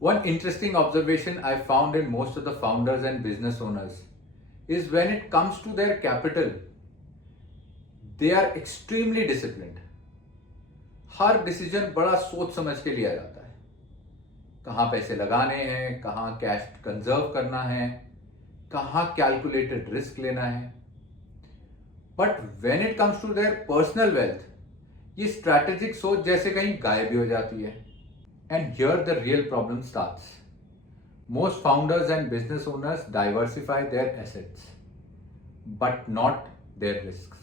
One interesting observation I found in most of the founders and business owners is when it comes to their capital, they are extremely disciplined. Her decision बड़ा सोच समझ के लिया जाता है. कहाँ पैसे लगाने हैं, कहाँ कैश कंजर्व करना है, कहाँ कैलकुलेटेड रिस्क लेना है. But when it comes to their personal wealth, ये स्ट्रैटेजिक सोच जैसे कहीं गायब ही हो जाती है. And here the real problem starts. Most founders and business owners diversify their assets, but not their risks.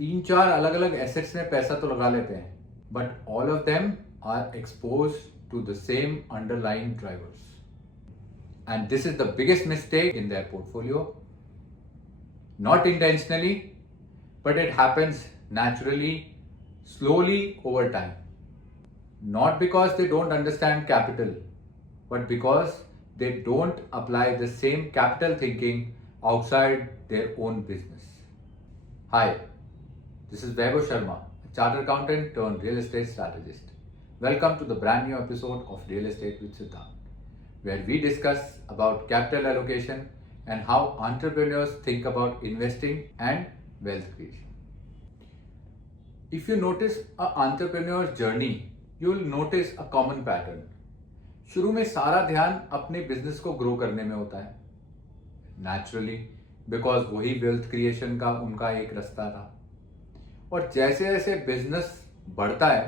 3-4 अलग अलग assets में पैसा तो लगा लेते हैं, but all of them are exposed to the same underlying drivers. And this is the biggest mistake in their portfolio. Not intentionally, but it happens naturally, slowly over time. Not because they don't understand capital, but because they don't apply the same capital thinking outside their own business. Hi, this is Vaibhav Sharma, a chartered accountant turned real estate strategist. Welcome to the brand new episode of Real Estate with Siddhant, where we discuss about capital allocation and how entrepreneurs think about investing and wealth creation. If you notice an entrepreneur's journey, you will notice a common pattern. शुरू में सारा ध्यान अपने business को grow करने में होता है, नेचुरली, बिकॉज वही वेल्थ क्रिएशन का उनका एक रास्ता था. और जैसे जैसे बिजनेस बढ़ता है,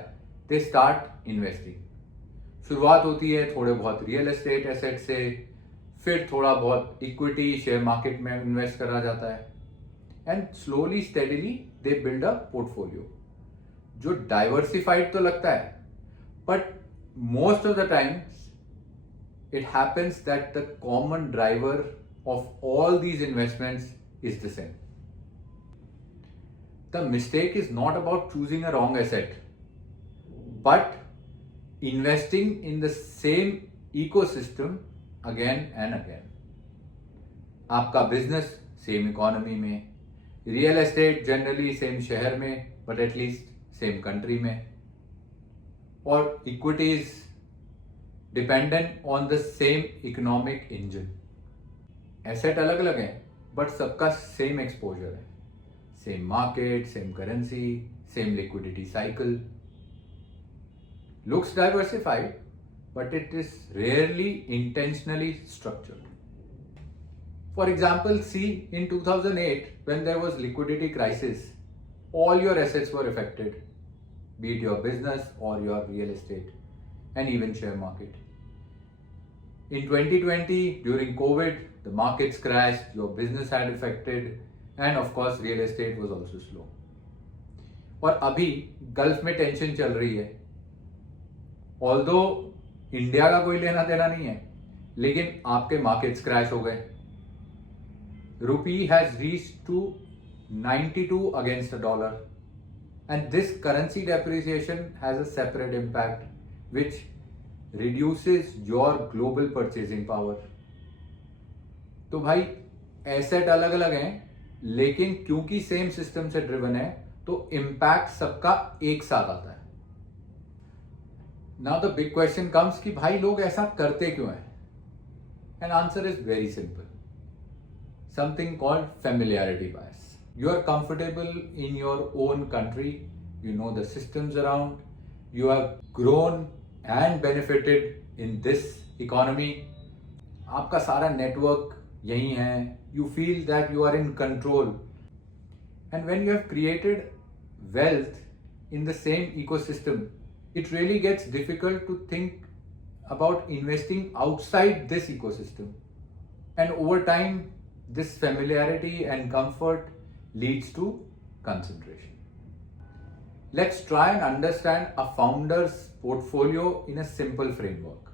दे स्टार्ट इन्वेस्टिंग. शुरुआत होती है थोड़े बहुत रियल एस्टेट एसेट से, फिर थोड़ा बहुत इक्विटी शेयर मार्केट में इन्वेस्ट करा जाता है, and slowly steadily they build a portfolio जो डाइवर्सिफाइड तो लगता है, but most of the times it happens that the common driver of all these investments is the same. The mistake is not about choosing a wrong asset, but investing in the same ecosystem again and again. आपका business same economy में, real estate generally same शहर में, but at least same country में, और equities dependent on the same economic engine. Asset अलग अलग हैं, but सबका सेम एक्सपोजर है, same market, same currency, same liquidity cycle. Looks diversified, but it is rarely intentionally structured. For example, see in 2008 when there was liquidity crisis, all your assets were affected, be it your business or your real estate and even share market. In 2020 during COVID, the markets crashed, your business had affected, and of course real estate was also slow. और अभी gulf में tension चल रही है. Although India का कोई लेना देना नहीं है, लेकिन आपके मार्केट्स क्रैश हो गए. Rupee has reached to 92 against a dollar, and this currency depreciation has a separate impact which reduces your global purchasing power. तो भाई एसेट अलग अलग हैं, लेकिन क्योंकि सेम सिस्टम से ड्रिवन है, तो इम्पैक्ट सबका एक साथ आता है. Now the big question comes कि भाई लोग ऐसा करते क्यों हैं? And answer is very simple. Something called familiarity bias. You are comfortable in your own country, you know the systems around, you have grown and benefited in this economy. आपका सारा network यही है, you feel that you are in control. And when you have created wealth in the same ecosystem, it really gets difficult to think about investing outside this ecosystem. And over time, this familiarity and comfort leads to concentration. Let's try and understand a founder's portfolio in a simple framework.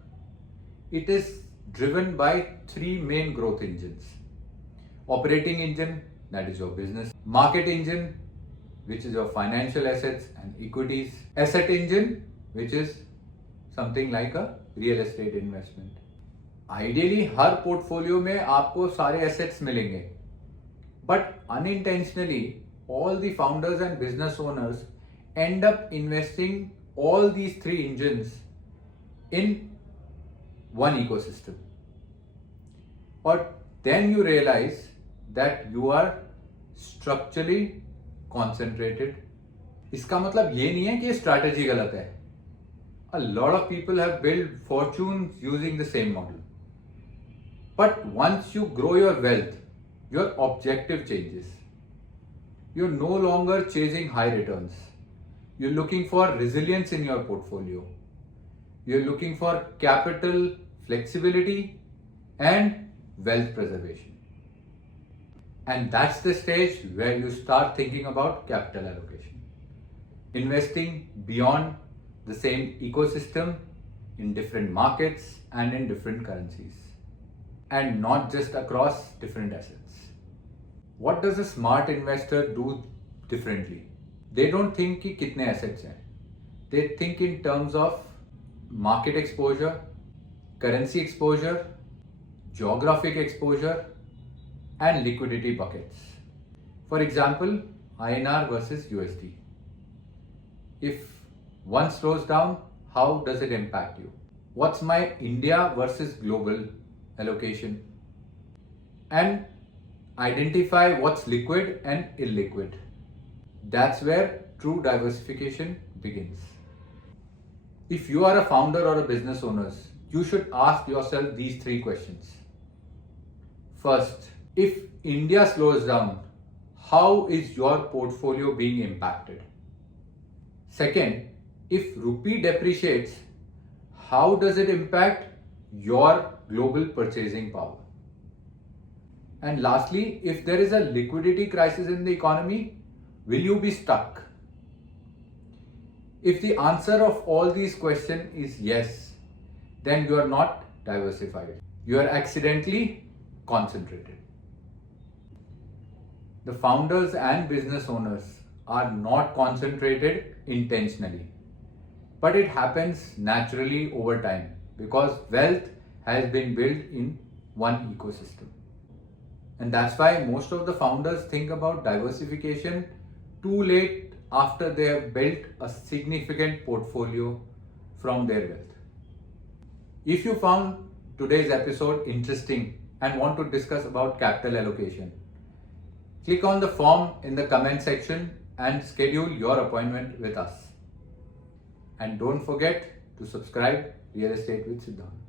It is driven by 3 main growth engines. Operating engine, that is your business. Market engine, which is your financial assets and equities. Asset engine, which is something like a real estate investment. Ideally her portfolio में आपको सारे assets मिलेंगे, but unintentionally all the founders and business owners end up investing all these three engines in one ecosystem. Or then you realize that you are structurally concentrated. इसका मतलब ये नहीं है कि स्ट्रैटेजी गलत है. A lot of people have built fortunes using the same model. But once you grow your wealth, your objective changes. You're no longer chasing high returns. You're looking for resilience in your portfolio. You're looking for capital flexibility and wealth preservation. And that's the stage where you start thinking about capital allocation. Investing beyond the same ecosystem in different markets and in different currencies, and not just across different assets. What does a smart investor do differently? They don't think कि कितने assets हैं. They think in terms of market exposure, currency exposure, geographic exposure, and liquidity buckets. For example, INR versus USD. If one slows down, how does it impact you? What's my India versus global allocation? And identify what's liquid and illiquid. That's where true diversification begins. If you are a founder or a business owner, you should ask yourself these three questions. First, if India slows down, how is your portfolio being impacted? Second, if rupee depreciates, how does it impact your global purchasing power? And lastly, if there is a liquidity crisis in the economy, will you be stuck? If the answer of all these questions is yes, then you are not diversified. You are accidentally concentrated. The founders and business owners are not concentrated intentionally, but it happens naturally over time because wealth has been built in one ecosystem. And that's why most of the founders think about diversification too late after they have built a significant portfolio from their wealth. If you found today's episode interesting and want to discuss about capital allocation, click on the form in the comment section and schedule your appointment with us. And don't forget to subscribe Real Estate with Siddharth.